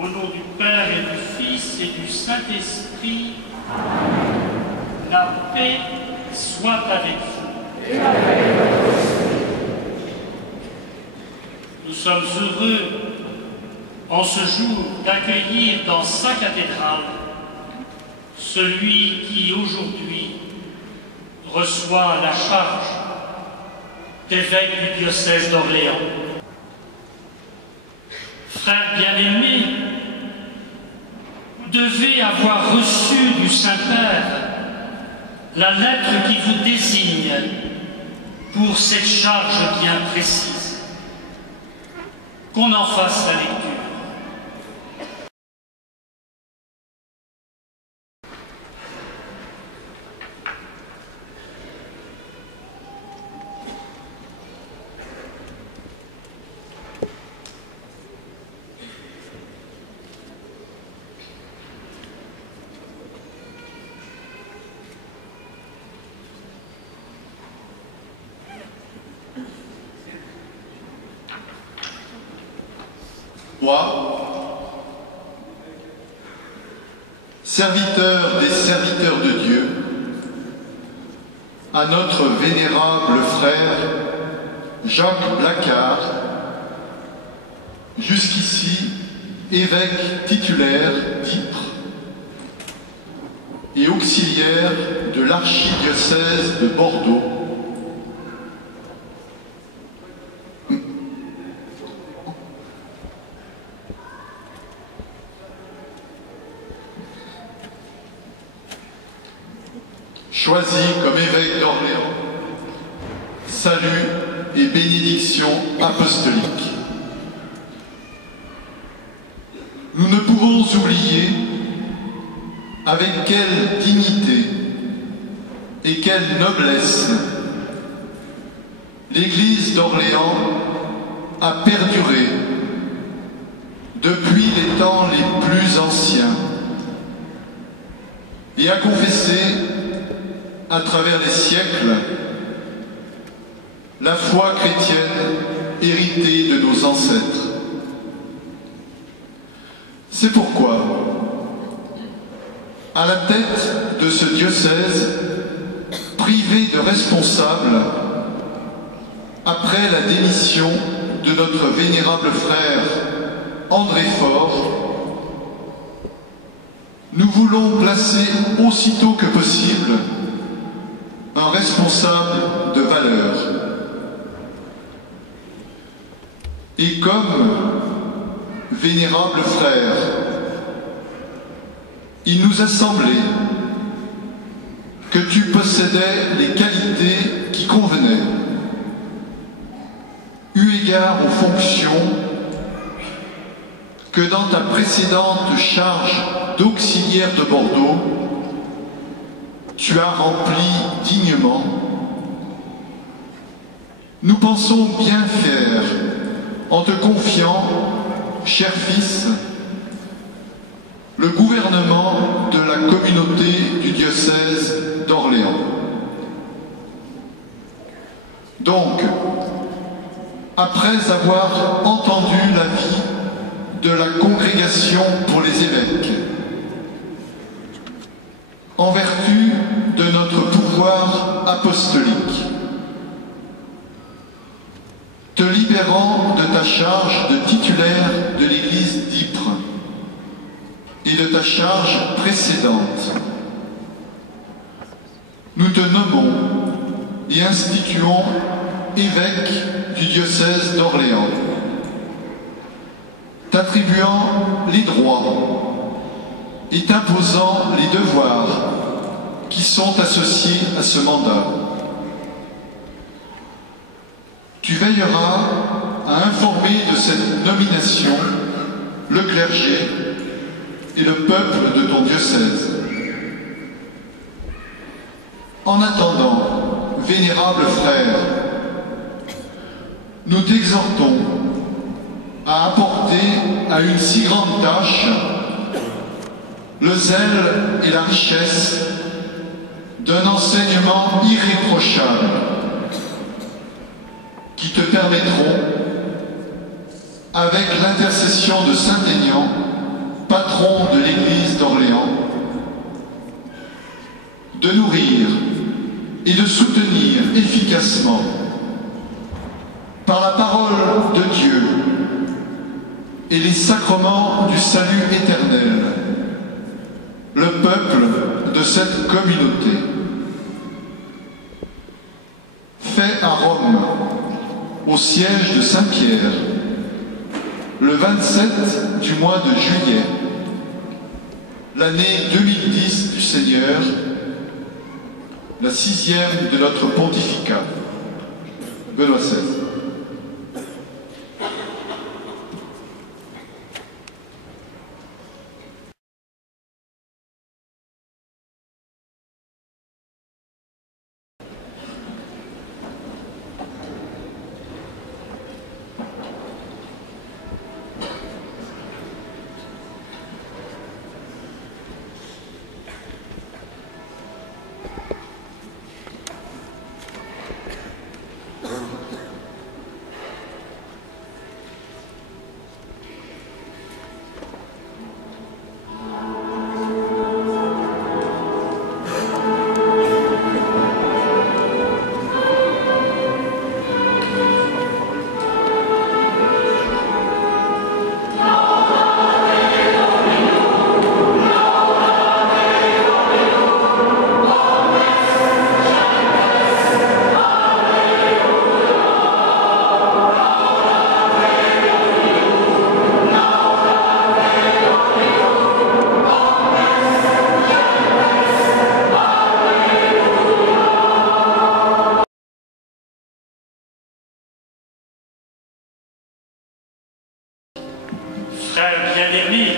Au nom du Père et du Fils et du Saint-Esprit, la paix soit avec vous. Et avec votre esprit. Nous sommes heureux, en ce jour, d'accueillir dans sa cathédrale celui qui, aujourd'hui, reçoit la charge d'évêque du diocèse d'Orléans. Frères bien-aimés, vous devez avoir reçu du Saint-Père la lettre qui vous désigne pour cette charge bien précise. Qu'on en fasse la lecture. Moi, serviteur des serviteurs de Dieu, à notre vénérable frère Jacques Blacard, jusqu'ici évêque titulaire d'Ypres et auxiliaire de l'archidiocèse de Bordeaux, choisi comme évêque d'Orléans, salut et bénédiction apostolique. Nous ne pouvons oublier avec quelle dignité et quelle noblesse l'Église d'Orléans a perduré depuis les temps les plus anciens et a confessé à travers les siècles la foi chrétienne héritée de nos ancêtres. C'est pourquoi, à la tête de ce diocèse, privé de responsables, après la démission de notre vénérable frère André Faure, nous voulons placer aussitôt que possible un responsable de valeur. Et comme vénérable frère, il nous a semblé que tu possédais les qualités qui convenaient, eu égard aux fonctions que dans ta précédente charge d'auxiliaire de Bordeaux, tu as rempli dignement. Nous pensons bien faire en te confiant, cher fils, le gouvernement de la communauté du diocèse d'Orléans. Donc, après avoir entendu l'avis de la congrégation pour les évêques, en vertu de notre pouvoir apostolique, te libérant de ta charge de titulaire de l'Église d'Ypres et de ta charge précédente, nous te nommons et instituons évêque du diocèse d'Orléans, t'attribuant les droits et t'imposant les devoirs qui sont associés à ce mandat. Tu veilleras à informer de cette nomination le clergé et le peuple de ton diocèse. En attendant, vénérable frère, nous t'exhortons à apporter à une si grande tâche le zèle et la richesse d'un enseignement irréprochable qui te permettront, avec l'intercession de Saint-Aignan, patron de l'Église d'Orléans, de nourrir et de soutenir efficacement, par la parole de Dieu et les sacrements du salut éternel, le peuple de cette communauté. Fait à Rome, au siège de Saint-Pierre, le 27 du mois de juillet, l'année 2010 du Seigneur, la 6e de notre pontificat. Benoît XVI. Frères bien-aimés,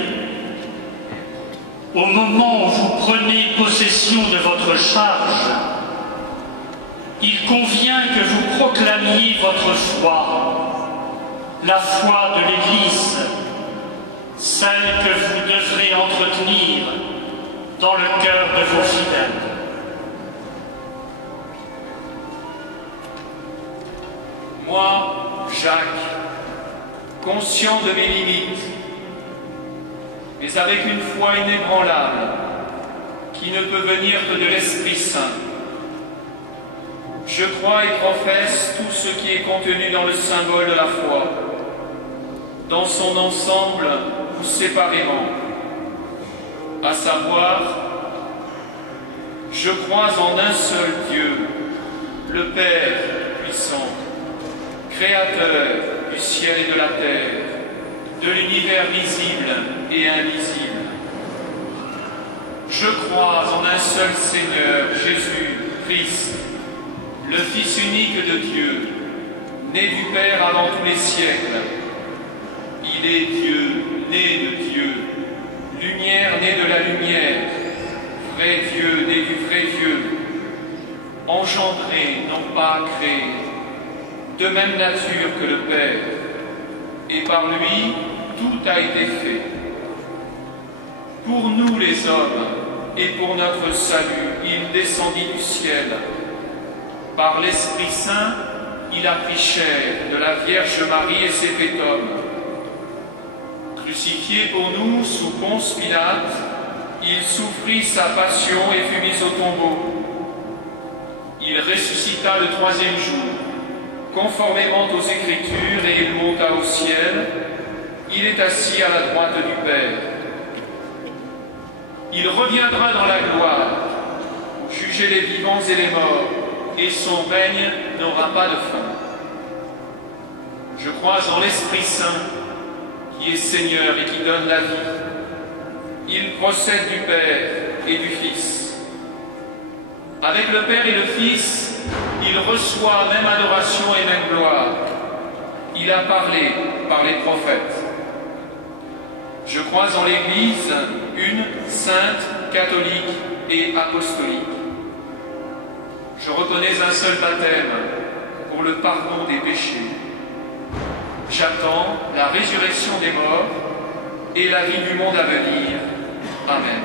au moment où vous prenez possession de votre charge, il convient que vous proclamiez votre foi, la foi de l'Église, celle que vous devrez entretenir dans le cœur de vos fidèles. Moi, Jacques, conscient de mes limites, mais avec une foi inébranlable qui ne peut venir que de l'Esprit Saint, je crois et professe tout ce qui est contenu dans le symbole de la foi, dans son ensemble ou séparément, à savoir, je crois en un seul Dieu, le Père puissant, Créateur du ciel et de la terre, de l'univers visible et invisible. Je crois en un seul Seigneur, Jésus-Christ, le Fils unique de Dieu, né du Père avant tous les siècles. Il est Dieu, né de Dieu, lumière née de la lumière, vrai Dieu, né du vrai Dieu, engendré, non pas créé, de même nature que le Père, et par lui, tout a été fait. Pour nous les hommes, et pour notre salut, il descendit du ciel. Par l'Esprit Saint, il a pris chair de la Vierge Marie et s'est fait homme. Crucifié pour nous sous Ponce Pilate, il souffrit sa passion et fut mis au tombeau. Il ressuscita le 3e jour, conformément aux Écritures, et il monta au ciel. Il est assis à la droite du Père. Il reviendra dans la gloire, juger les vivants et les morts, et son règne n'aura pas de fin. Je crois en l'Esprit Saint, qui est Seigneur et qui donne la vie. Il procède du Père et du Fils. Avec le Père et le Fils, il reçoit même adoration et même gloire. Il a parlé par les prophètes. Je crois en l'Église, une, sainte, catholique et apostolique. Je reconnais un seul baptême pour le pardon des péchés. J'attends la résurrection des morts et la vie du monde à venir. Amen.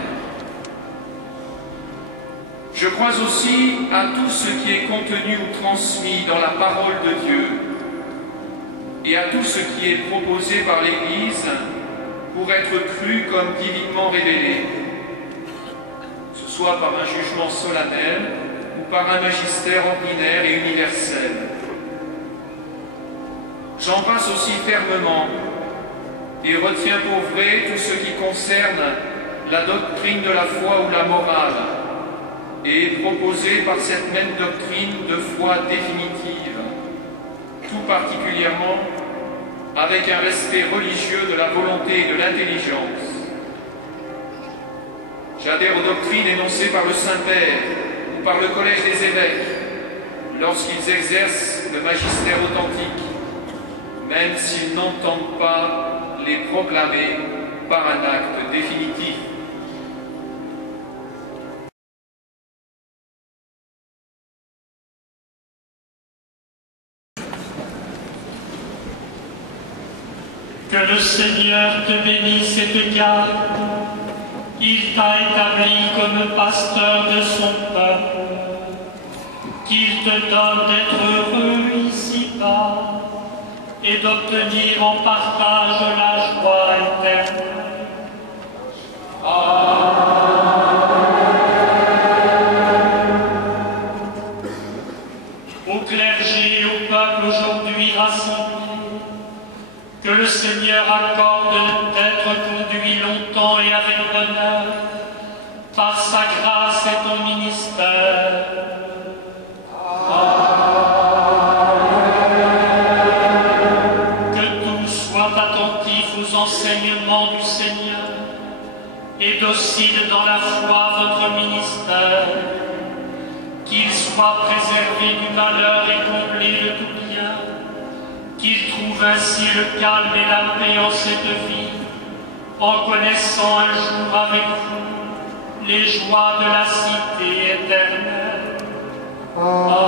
Je crois aussi à tout ce qui est contenu ou transmis dans la parole de Dieu et à tout ce qui est proposé par l'Église pour être crus comme divinement révélés, que ce soit par un jugement solennel ou par un magistère ordinaire et universel. J'embrasse aussi fermement et retiens pour vrai tout ce qui concerne la doctrine de la foi ou la morale, et est proposé par cette même doctrine de foi définitive, tout particulièrement avec un respect religieux de la volonté et de l'intelligence. J'adhère aux doctrines énoncées par le Saint-Père ou par le Collège des évêques lorsqu'ils exercent le magistère authentique, même s'ils n'entendent pas les proclamer par un acte définitif. Que le Seigneur te bénisse et te garde. Il t'a établi comme pasteur de son peuple. Qu'il te donne d'être heureux ici-bas et d'obtenir en partage la joie éternelle. Au clergé et au peuple aujourd'hui rassemblés, que le Seigneur accorde d'être conduit longtemps et avec bonheur par sa grâce et ton ministère. Que tous soient attentifs aux enseignements du Seigneur et dociles dans la foi à votre ministère. Qu'ils soient préservés du malheur et comblés de tout bien. Qu'ils trouvent ainsi le calme et la paix en cette vie, en connaissant un jour avec vous les joies de la cité éternelle. Amen.